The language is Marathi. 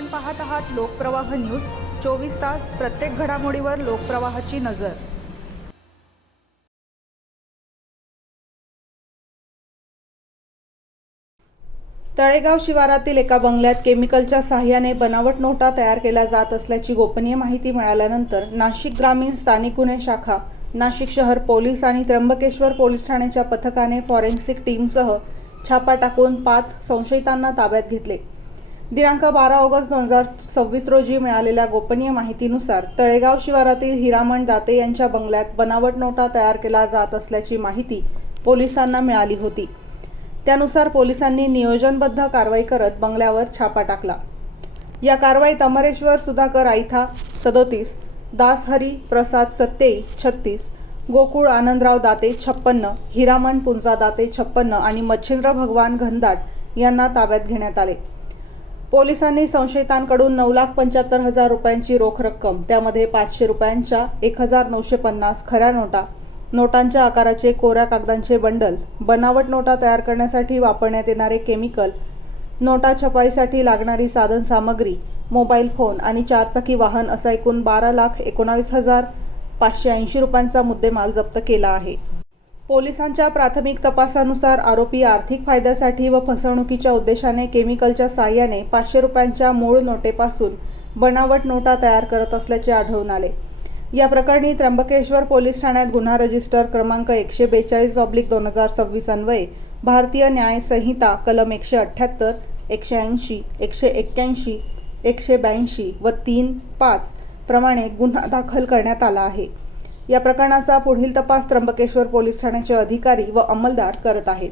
आपण पाहत आहात लोकप्रवाह न्यूज 24 तास प्रत्येक घडामोडीवर लोकप्रवाहाची नजर। तळेगाव शिवारातील एका बंगल्यात केमिकलच्या साहाय्याने बनावट नोटा तयार केल्या जात असल्याची गोपनीय माहिती मिळाल्यानंतर नाशिक ग्रामीण स्थानिक गुन्हे शाखा, नाशिक शहर पोलीस आणि त्र्यंबकेश्वर पोलीस ठाण्याच्या पथकाने फॉरेन्सिक टीमसह छापा टाकून 5 संशयितांना ताब्यात घेतले। दिनांक 12 ऑगस्ट 2026 रोजी मिळालेल्या गोपनीय माहितीनुसार तळेगाव शिवारातील हिरामण दाते यांच्या बंगल्यात बनावट नोटा तयार केल्या जात असल्याची माहिती पोलिसांना मिळाली होती। त्यानुसार पोलिसांनी नियोजनबद्ध कारवाई करत बंगल्यावर छापा टाकला। या कारवाईत अमरेश्वर सुधाकर आयथा 37, दासहरी प्रसाद सत्तेई 36, गोकुळ आनंदराव दाते 56, हिरामण पुंजा दाते 56 आणि मच्छिंद्र भगवान घनदाट यांना ताब्यात घेण्यात आले। पोलिसांनी संशयितांकडून 9,75,000 रुपयांची रोख रक्कम, त्यामध्ये 500 रुपयांच्या 1,950 खऱ्या नोटा, नोटांच्या आकाराचे कोऱ्या कागदांचे बंडल, बनावट नोटा तयार करण्यासाठी वापरण्यात येणारे केमिकल, नोटा छपाईसाठी लागणारी साधन सामग्री, मोबाईल फोन आणि 4 चाकी वाहन असा एकूण 12,19,580 रुपयांचा मुद्देमाल जप्त केला आहे। पोलिसांच्या प्राथमिक तपासानुसार आरोपी आर्थिक फायद्यासाठी व फसवणुकीच्या उद्देशाने केमिकलच्या साहाय्याने 500 रुपयांच्या मूळ नोटेपासून बनावट नोटा तयार करत असल्याचे आढळून आले। या प्रकरणी त्र्यंबकेश्वर पोलीस ठाण्यात गुन्हा रजिस्टर क्रमांक 142/2026 अन्वये भारतीय न्याय संहिता कलम 178, 180, 181, 182 व 3(5) प्रमाणे गुन्हा दाखल करण्यात आला आहे। या प्रकरणाचा पुढील तपास त्र्यंबकेश्वर पोलीस ठाण्याचे अधिकारी व अंमलदार करत आहेत।